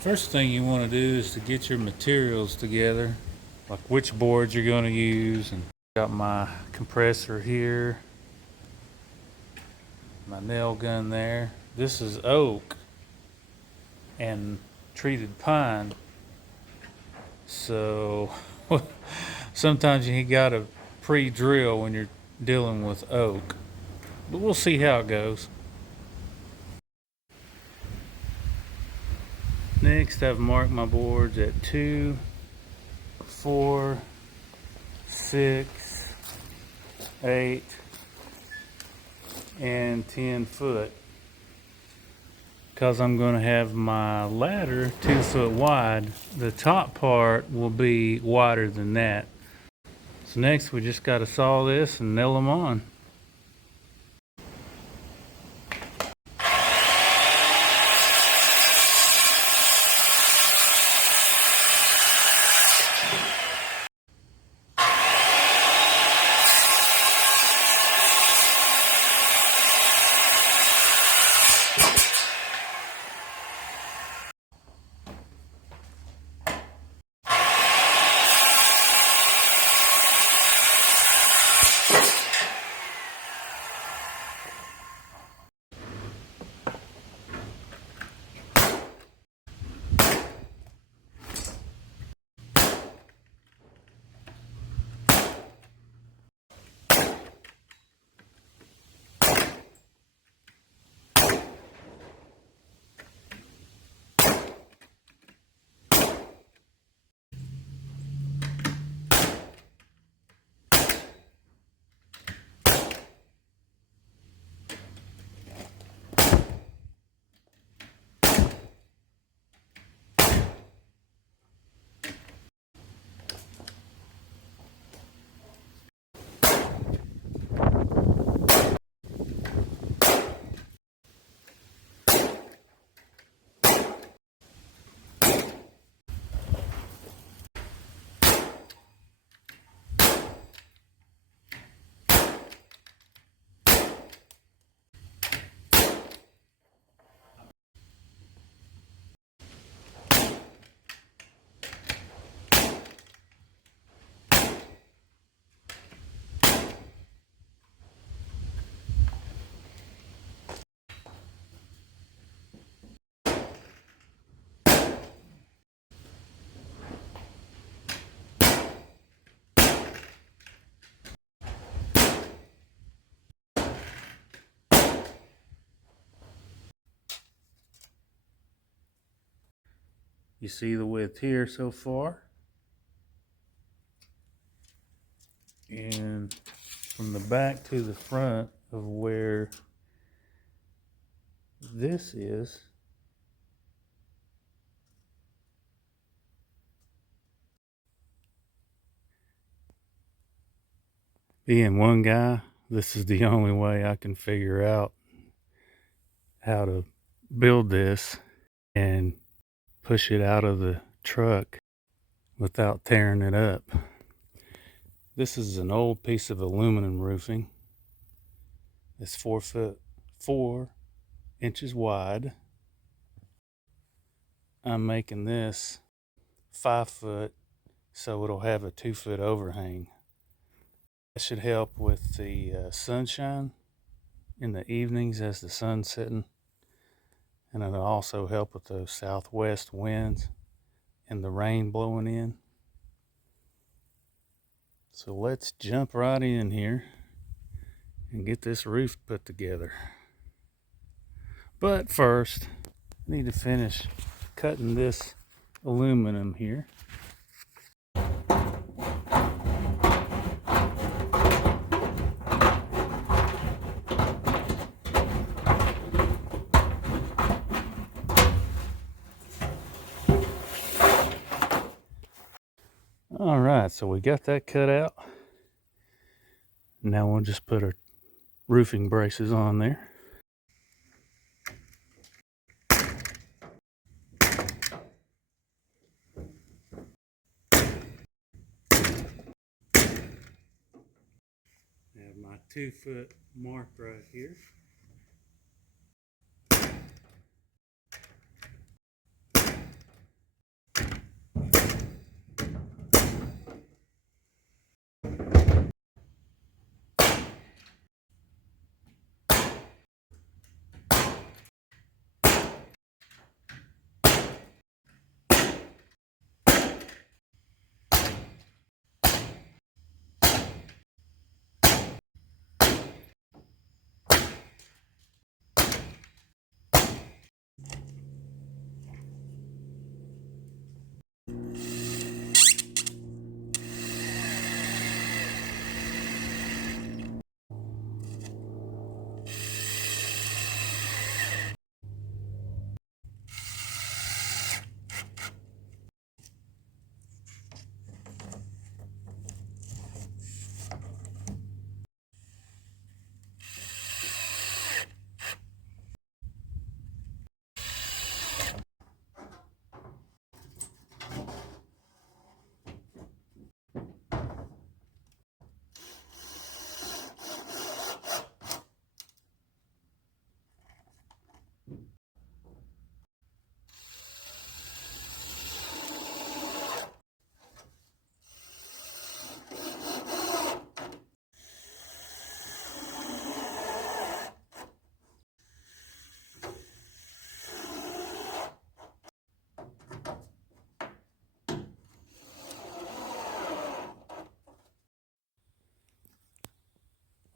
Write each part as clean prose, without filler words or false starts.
First thing you want to do is to get your materials together, like which boards you're going to use. And got my compressor here, my nail gun there. This is oak and treated pine, so sometimes you gotta pre-drill when you're dealing with oak, but we'll see how it goes. Next, I've marked my boards at 2, 4, 6, 8, and 10 foot, because I'm going to have my ladder 2 foot wide. The top part will be wider than that. So next we just got to saw this and nail them on. You see the width here so far, and from the back to the front of where this is, being one guy, this is the only way I can figure out how to build this and push it out of the truck without tearing it up. This is an old piece of aluminum roofing. It's 4 foot 4 inches wide. I'm making this 5 foot, so it'll have a 2 foot overhang. That should help with the sunshine in the evenings as the sun's setting, and it'll also help with those southwest winds and the rain blowing in. So let's jump right in here and get this roof put together. But first, I need to finish cutting this aluminum here. All right, so we got that cut out. Now we'll just put our roofing braces on there. I have my 2 foot mark right here.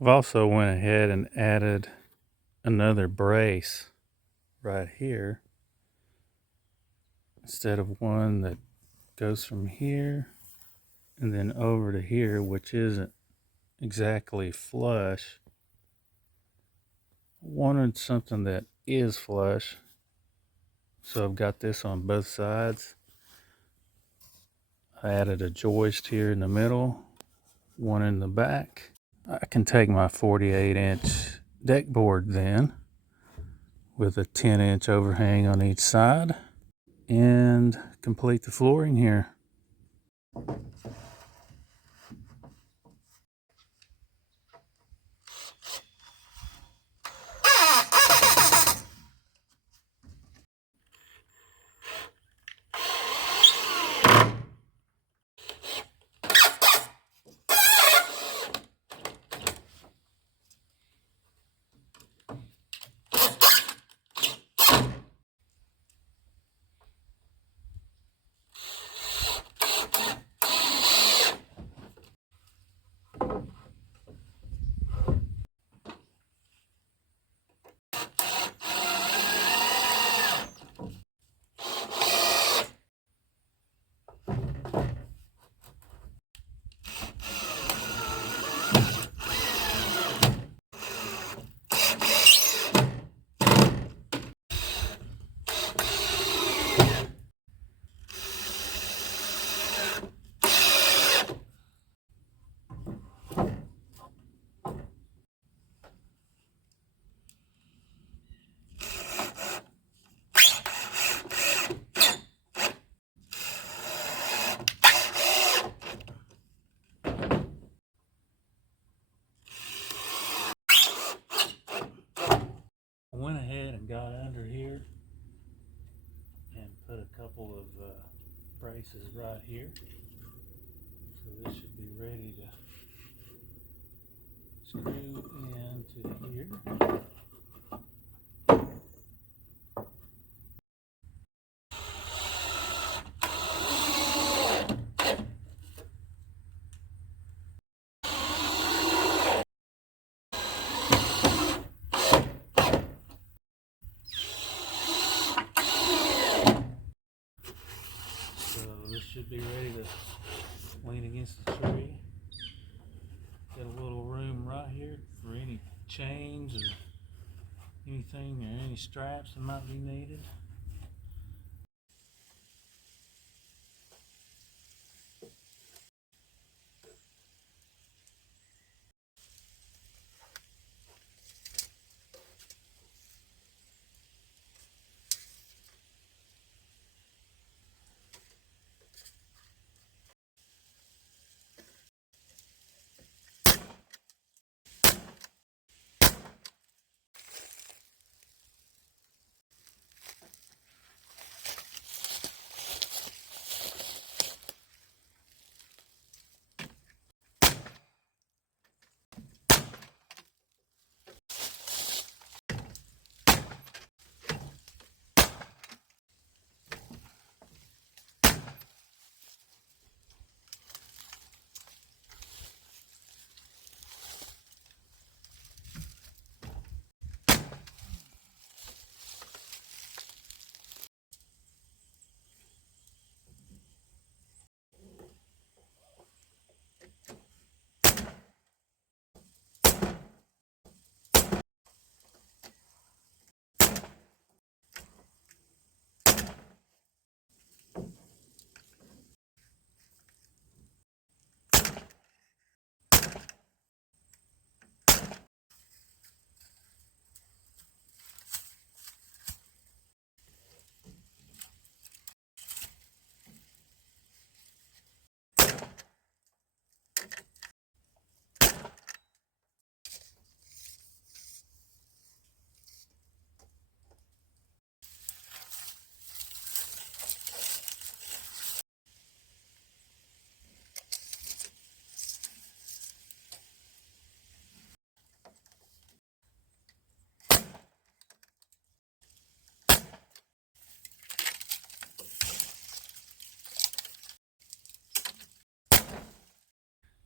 I've also went ahead and added another brace right here instead of one that goes from here and then over to here, which isn't exactly flush. I wanted something that is flush, so I've got this on both sides. I added a joist here in the middle, one in the back. I can take my 48-inch deck board then with a 10-inch overhang on each side and complete the flooring here. I went ahead and got under here and put a couple of braces right here. So this should be ready to screw into here. So this should be ready to lean against the tree. Got a little room right here for any chains or anything or any straps that might be needed.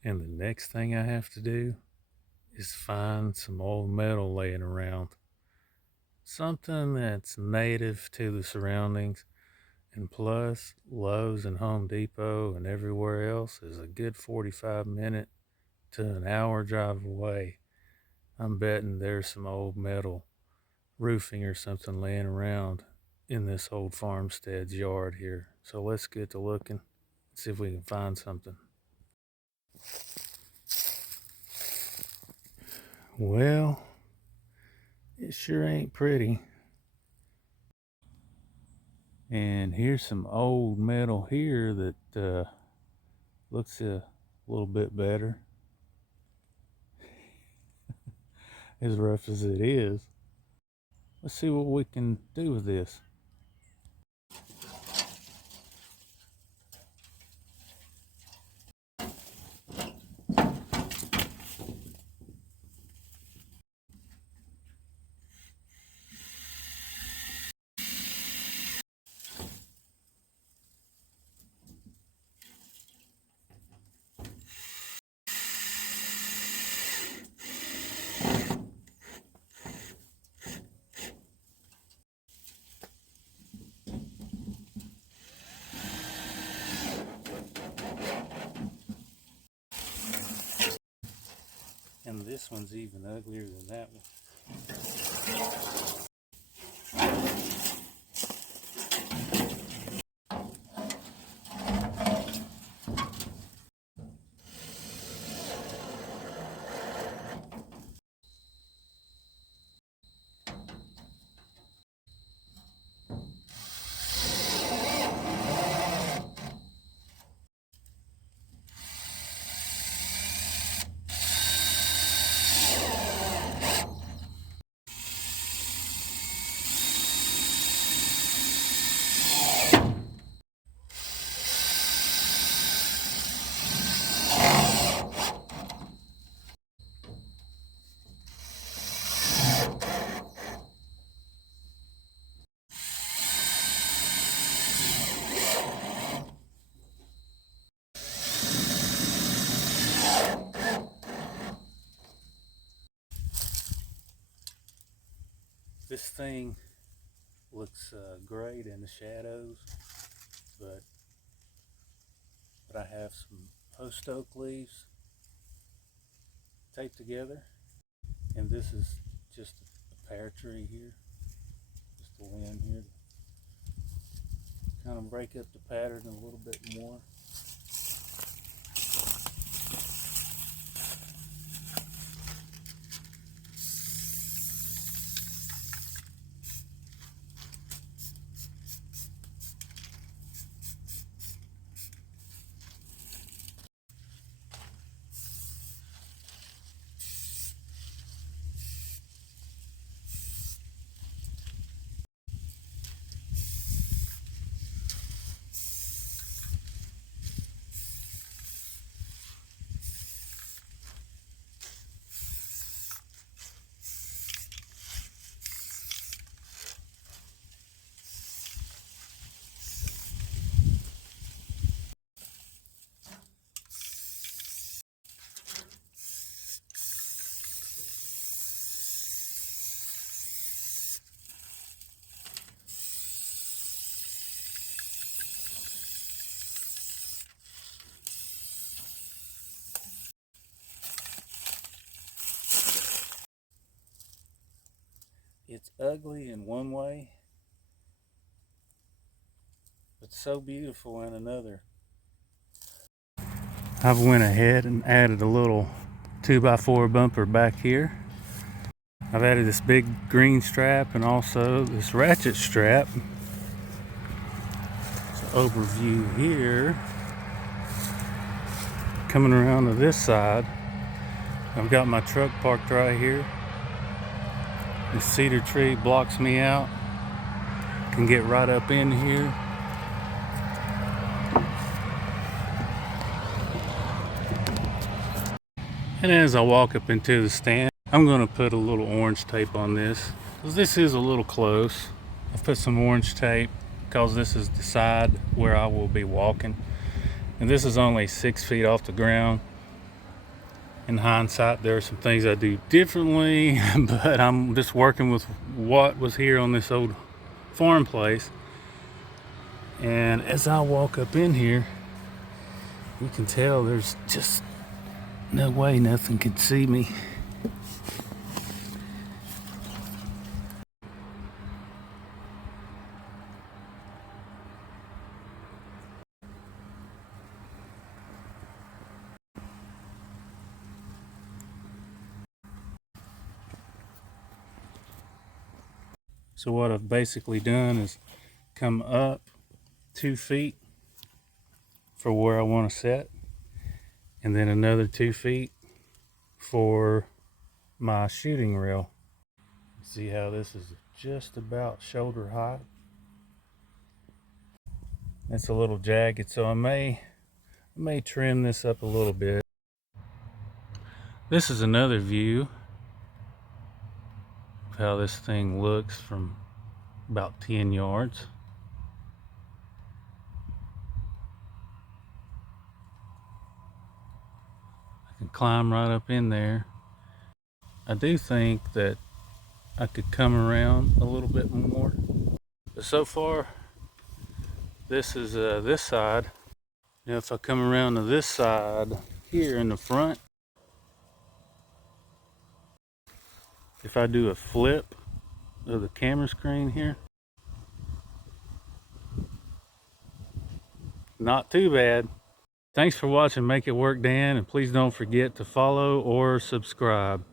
And the next thing I have to do is find some old metal laying around. Something that's native to the surroundings. And plus, Lowe's and Home Depot and everywhere else is a good 45-minute to an hour drive away. I'm betting there's some old metal roofing or something laying around in this old farmstead's yard here. So let's get to looking, see if we can find something. Well, it sure ain't pretty. And here's some old metal here that looks a little bit better. As rough as it is. Let's see what we can do with this. And this one's even uglier than that one. This thing looks great in the shadows, but I have some post oak leaves taped together, and this is just a pear tree here, just a limb here to kind of break up the pattern a little bit more. It's ugly in one way, but so beautiful in another. I've went ahead and added a little 2x4 bumper back here. I've added this big green strap and also this ratchet strap. So overview here. Coming around to this side, I've got my truck parked right here. The cedar tree blocks me out. Can get right up in here. And as I walk up into the stand, I'm going to put a little orange tape on this, because this is a little close. I've put some orange tape because this is the side where I will be walking. And this is only 6 feet off the ground. In hindsight, there are some things I do differently, but I'm just working with what was here on this old farm place. And as I walk up in here, you can tell there's just no way nothing could see me. So what I've basically done is come up 2 feet for where I want to set, and then another 2 feet for my shooting rail. See how this is just about shoulder height? It's a little jagged, so I may trim this up a little bit. This is another view of how this thing looks from about 10 yards. I can climb right up in there. I do think that I could come around a little bit more, but so far this is this side. Now if I come around to this side here in the front, if I do a flip of the camera screen here, not too bad. Thanks for watching Make It Work Dan, and please don't forget to follow or subscribe.